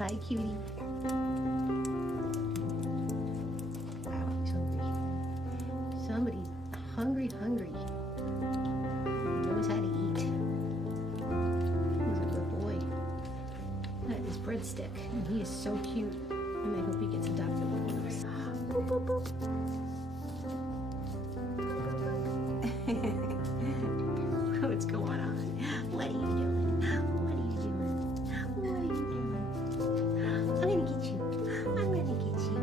Hi, cutie. Wow, he's hungry. Somebody's hungry. He knows how to eat. He's a good boy. That is Breadstick, and he is so cute. And I hope he gets adopted with one of us. Boop, boop, boop. What's going on? What are you doing? What are you doing? What are you doing? I'm gonna get you. I'm gonna get you.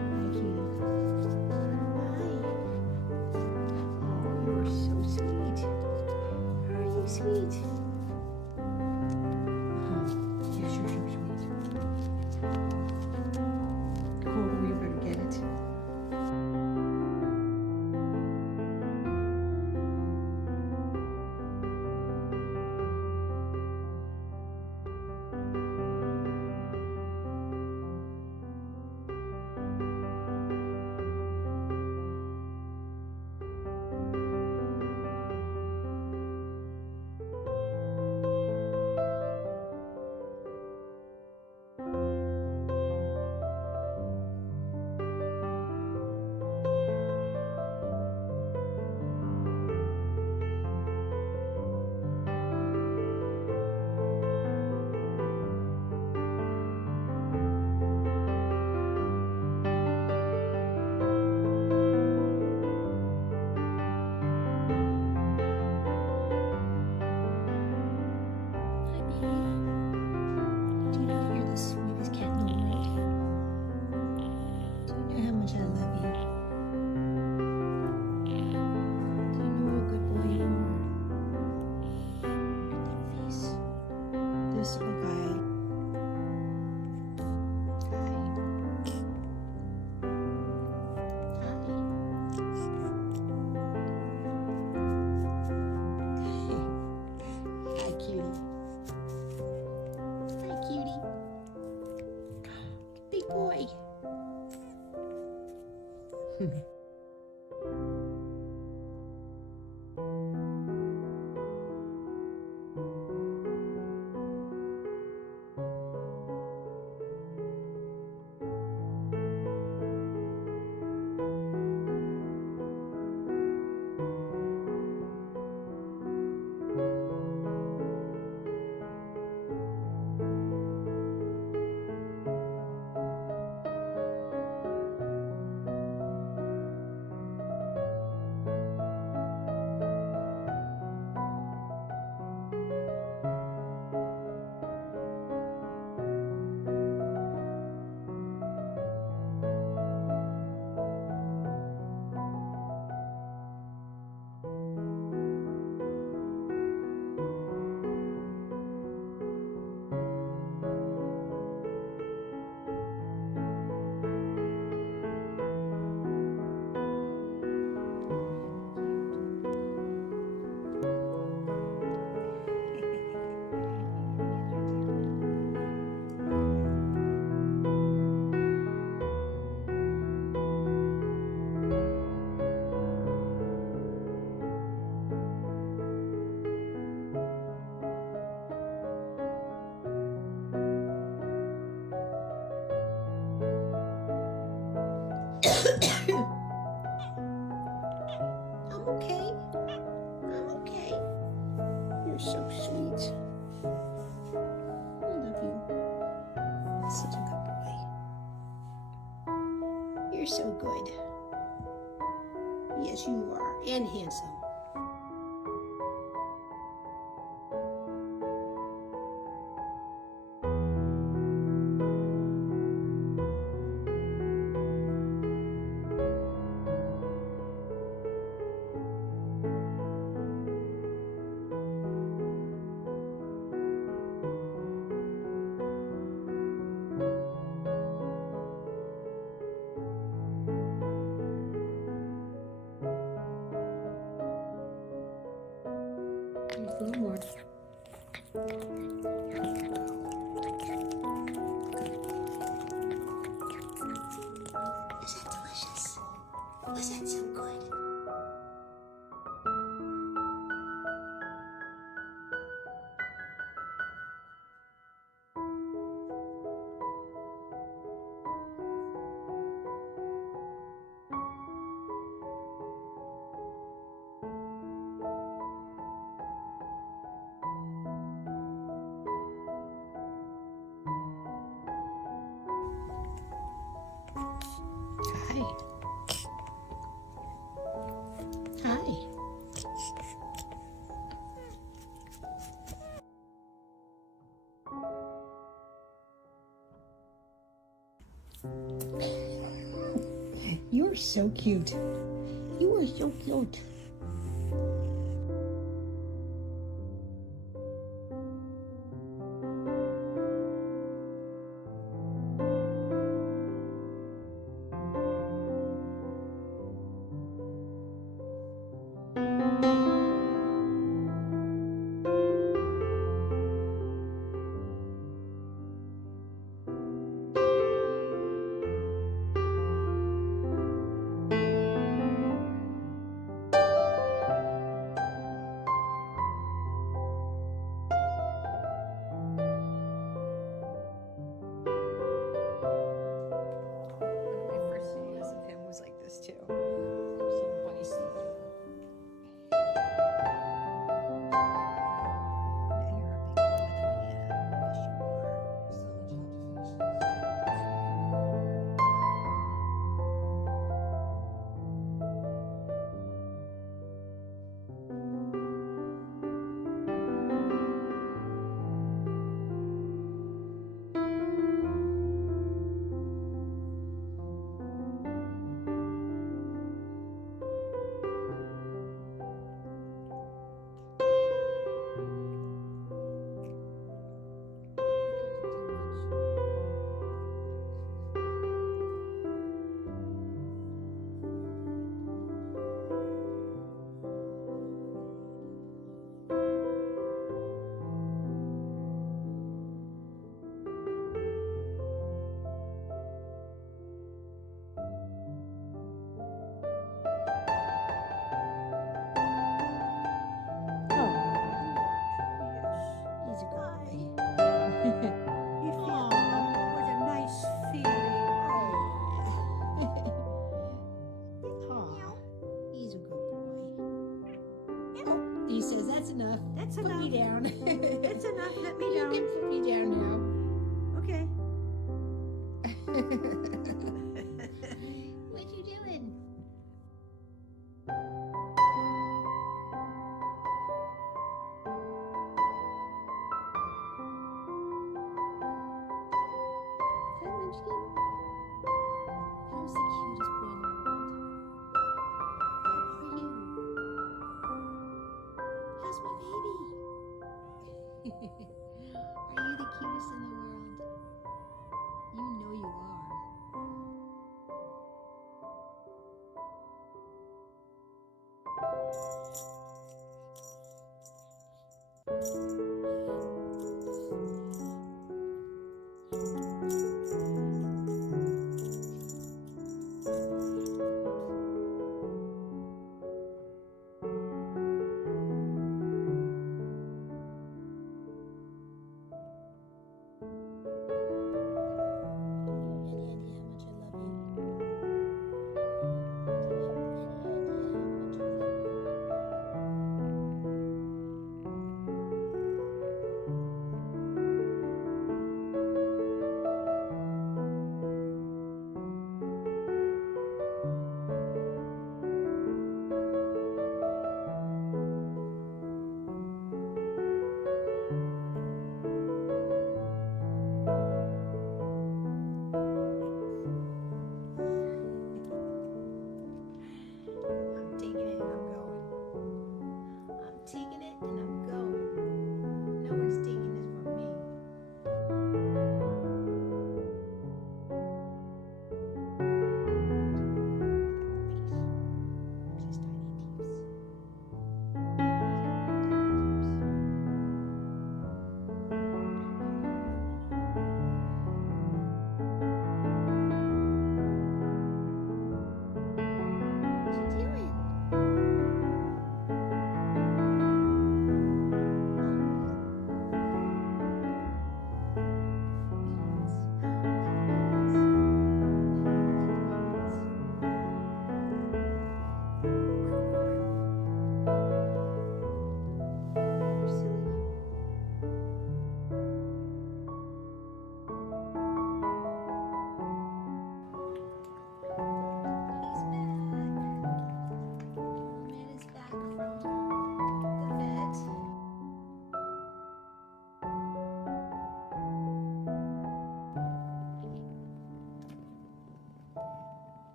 Hi, cutie. Hi. Oh, you're so sweet. Are you sweet? Oh, yes, you're so sweet. Oh, you better get it. Do you know you're the sweetest cat in the world? Do you know how much I love you? Do you know what a good boy you are? Look at that face. This little guy. Hi, cutie. Hi, cutie. Big boy. I'm okay. I'm okay. You're so sweet. I love you. Such a good boy. You're so good. Yes, you are. And handsome. There's a little more. Is that delicious? Was that so good? You're so cute. You are so cute. My first photos of him was like this too. So funny stuff. And you're a big boy with a man. Yes, you are. Still have a job to finish. He's a good boy. You feel what a nice feeling. Aw, he's a good boy. Oh, he says that's enough. That's Put me enough. down. That's enough. Let me You down. can put me down now. Okay. What you doing? Hi, Munchkin. How's the cutest boy in the world? How are you? How's my baby? Are you the cutest in the world? You know you are.